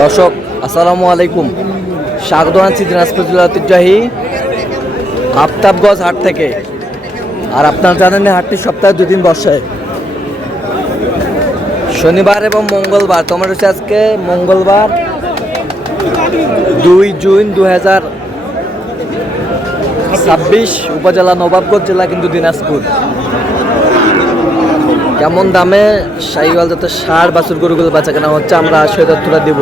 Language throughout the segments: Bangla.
দর্শক আসসালামু আলাইকুম, স্বাগত জানাচ্ছি দিনাজপুর জেলার ঐতিহ্যবাহী আফতাবগঞ্জ হাট থেকে। আর আপনারা জানেন হাটটি সপ্তাহে 2 দিন বসে, শনিবার এবং মঙ্গলবার। তোমার হচ্ছে আজকে মঙ্গলবার 2 জুন 2026, উপজেলা নবাবগঞ্জ, জেলা কিন্তু দিনাজপুর। কেমন দামে শাহিওয়াল যাতে ষাঁড় বাছুর গরুগুলো বেচা কেনা হচ্ছে আমরা সেই তথ্যটা দিব।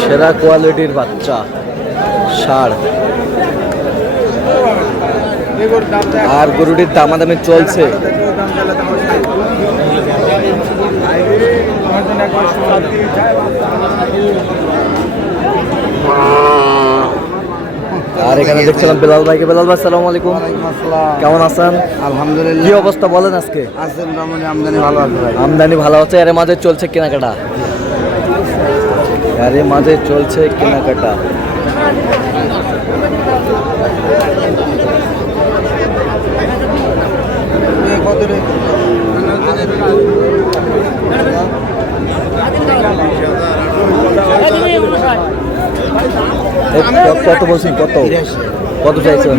সেরা কোয়ালিটির বাচ্চা ষাঁড়, আর গরুটির দামাদামি চলছে। আর এখানে দেখছিলাম বেলাল ভাইকে। বেলাল ভাই আসসালামু আলাইকুম, কেমন আছেন? আলহামদুলিল্লাহ। কি অবস্থা বলেন আজকে? আমদানি ভালো আছে ভাই। আমদানি ভালো আছে, এর মাঝে চলছে কেনাকাটা। এর মাঝে চলছে কেনাকাটা। কত বলছেন? কত চাইছেন?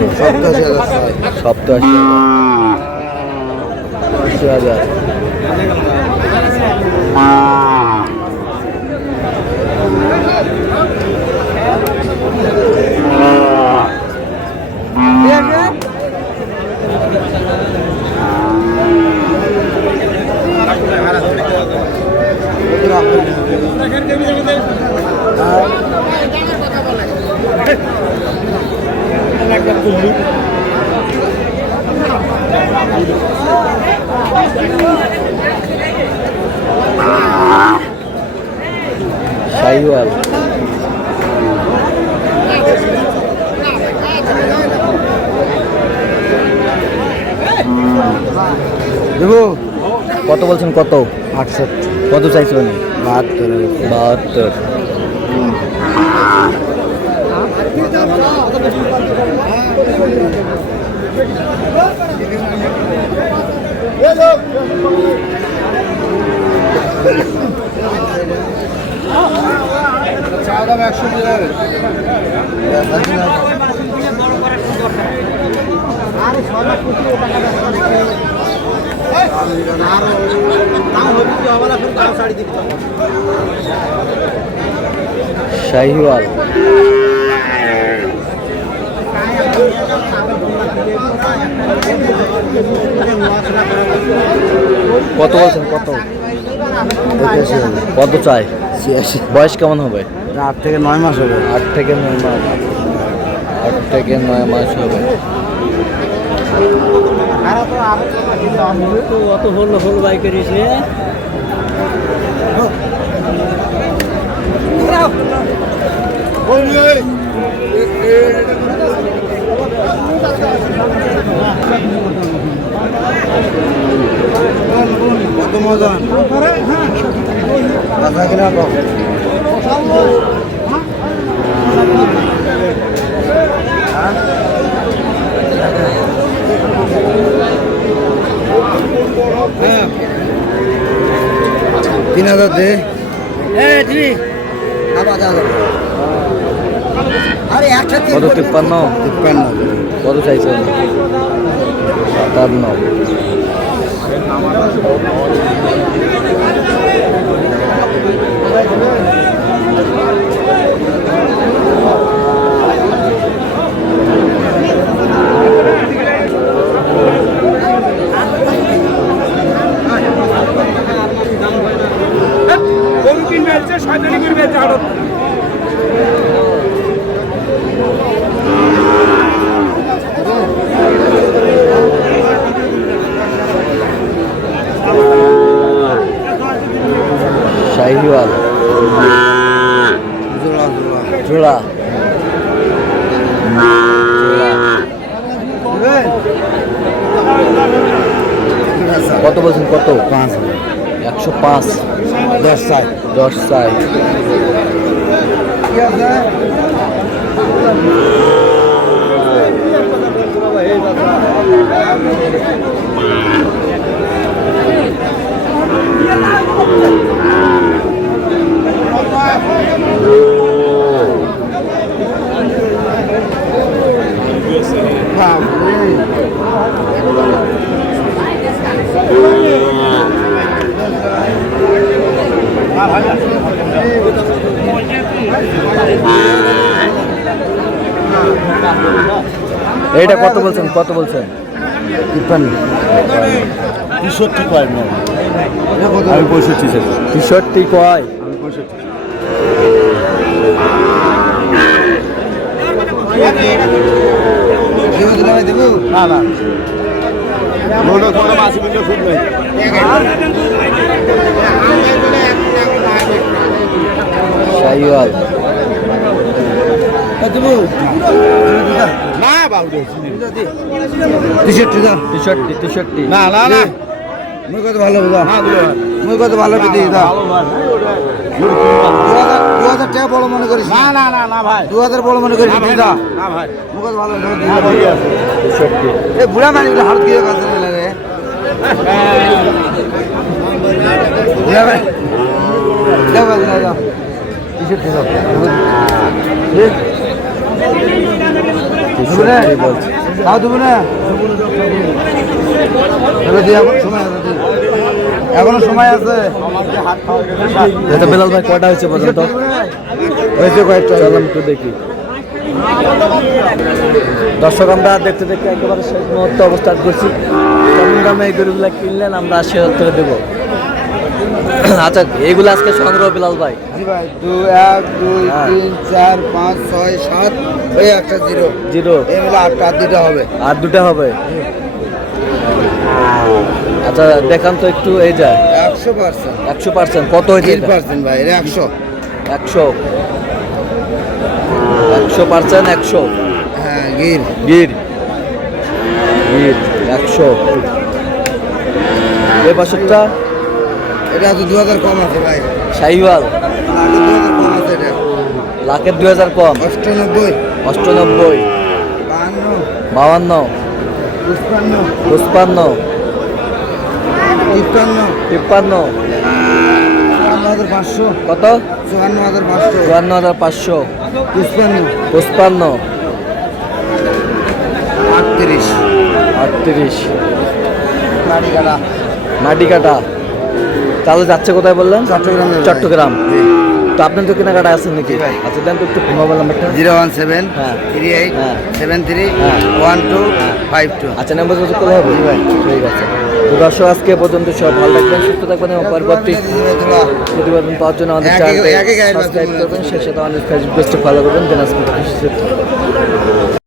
87,000। শাহিওয়াল দেবো। কত বলছেন? কত? 68। কত চাইছেন? 72। শাহিওয়াল কত বলছেন? কত চাই? 86। বয়স কেমন হবে? 8 থেকে 9 মাস হবে। 8 থেকে 9 মাস। 8 থেকে 9 মাস হবে। অত হল বাইকের এসে কত মজা কিনা কম। হ্যাঁ 3000 দে। কত? 53। কত চাইছেন? 57। শাহিওয়াল জোড়া। কত বলছেন? কত? 5। 105। 10 চাই। 10 চাই। কি আছে এইটা কত বলছেন, কত বলছেন? 63 কয় না আমি 65 চাই 63 কয়। আমি 65 দেবো দিলে ভাই দেবো না না লোডো কোনো মাছি কিন্তু শুট নেই শাহিওয়াল দেবো না বাবু 63 না না না মুই কত ভালো বুঝা হ্যাঁ দিলো মুই কত ভালো দিদি দা 2000 টাকা বড় মনে করিস না না না না ভাই 2000 বড় মনে করিস দিদা না ভাই মুই কত ভালো দিদি 63 এ বুড়া মানিগুলো হাত দিয়ে কাজ রে রে বুড়া ভাই দাও দাও দাও 63 দাও এ বলছে। দাও দেবো না এখনো সময় আছে এটা বেলাল ভাই কয়টা হয়েছে পর্যন্ত? হয়েছে কয়েকটা চললাম একটু দেখি। দর্শক আমরা দেখতে দেখতে একেবারে শেষ মুহূর্তে অবস্থান করছি। কেমন দামে এই গরুগুলা কিনলেন আমরা 80,000 টাকা দেবো। আচ্ছা এইগুলো আজকে সংগ্রহ বেলাল ভাই। জি ভাই 1 2 3 4 5 6 7 ওই একটা 0 জিরো এগুলো 8টা দিতে হবে আর দুটা হবে। আচ্ছা দেখান তো একটু। এই যায় 100% 100%। কত হয়েছে এটা? 100% ভাই 100 100 100%। 100 হ্যাঁ গির গির গির 100। এই বছরটা এটা তো 2000 কম আছে ভাই শাহিওয়াল আগে 2000 কম আছে এটা লাখের 2000 কম। 98 98 52 52 55 55 53 53 54500 কত? 54500 54500 55 55 38 38 গাড়ি গাড়া মাটি কাটা। তাহলে যাচ্ছে কোথায় বললেন? চট্টগ্রাম চট্টগ্রাম। তো আপনার তো কেনাকাটা আছেন নাকি? আচ্ছা দেন তো একটু মোবাইল নাম্বারটা। 017 হ্যাঁ। 38 হ্যাঁ। 73 হ্যাঁ। 12 52 আচ্ছা নাম্বার যোগাযোগ করলে হবে? ঠিক আছে। তো দর্শক আজকে এ পর্যন্ত সব ভালো থাকবেন, সুস্থ থাকবেন এবং পরবর্তী প্রতিবেদন পাওয়ার জন্য আমাদের একে- চ্যানেলটি একে গাইড সাবস্ক্রাইব মাধ্যমে করবেন। সেই সাথে আমাদের ফেসবুক পেজটি ফলো করবেন।